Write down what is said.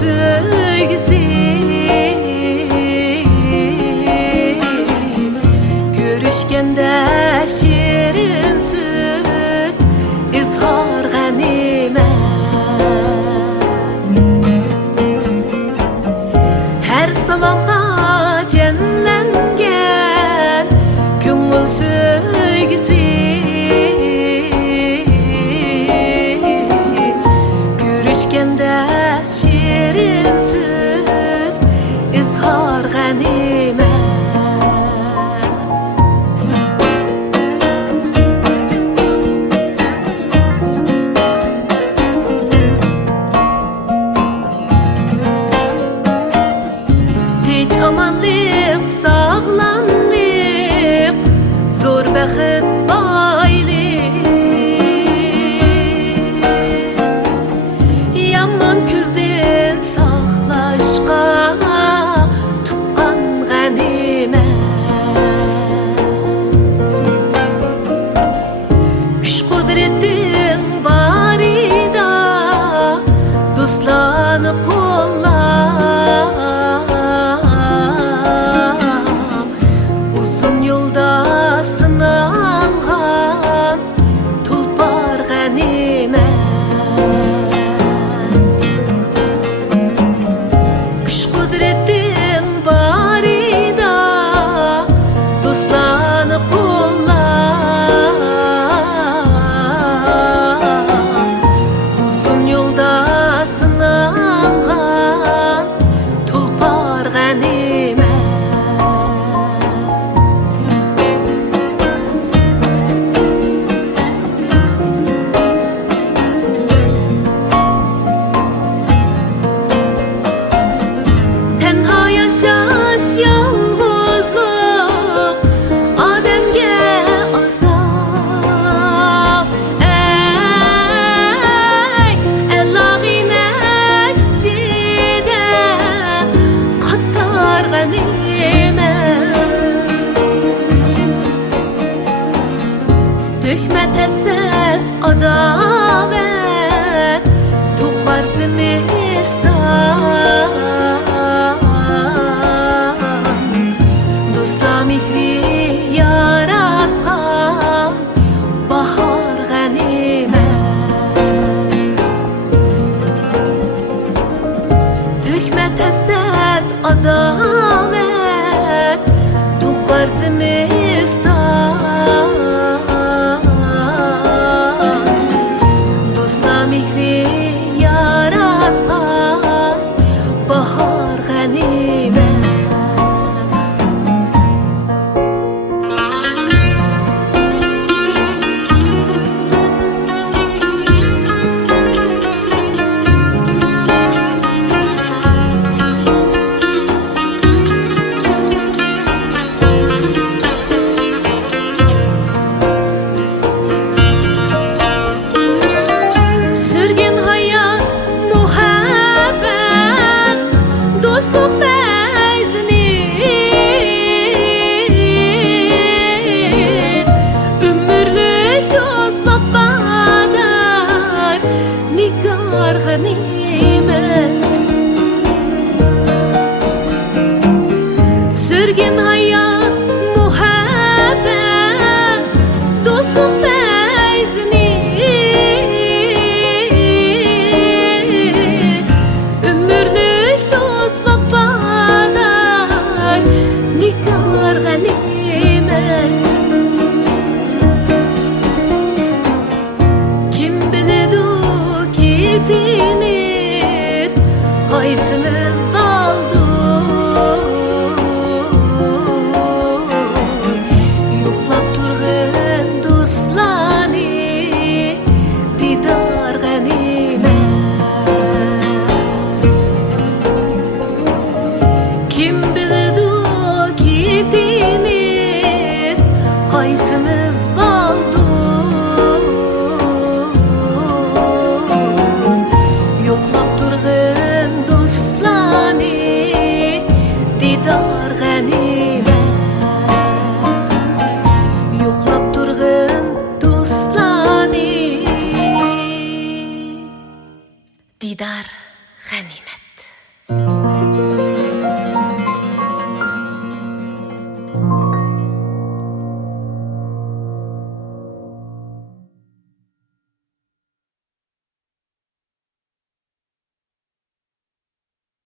söygüsü görüşkende şirin söz izhar ganimet her salamga cemlengen köngül söygüsü görüşkende şirin söz izhar ganimet hiç amanlık sağlamlık zor bəxit baylık yaman küzden saxlaşqa tuqqan ganimet güç kudretin barida dostlarını kolla uzun yolda sınalgan tulpar ganimet güç kudretin barida dostlarını kolla uzun yolda sınalgan tulpar ganimet tenha yaşaş yalğızlık ademge azap ey Allah'ın eşcide kattar ganimet tökmet esed adavet tuğar zimistan dostlar mihri yaratkan bahar ganimet tökmet esed adavet tuğar zimistan dostlar mihri yaratkan bahar ganimet sürgün hayat muhabbet dostluk bezini ömürlük dost vafadar nigar ganimet sürgün hayat muhabbet dostluk bezini ömürlük dost vafadar nigar ganimet kim biledi ketimiz qaysimiz baldur yo'qlab turg'in do'stlarni didor g'animat kim biledi ketimiz qaysimiz baldur yo'qlab turg'in do'stlarni didor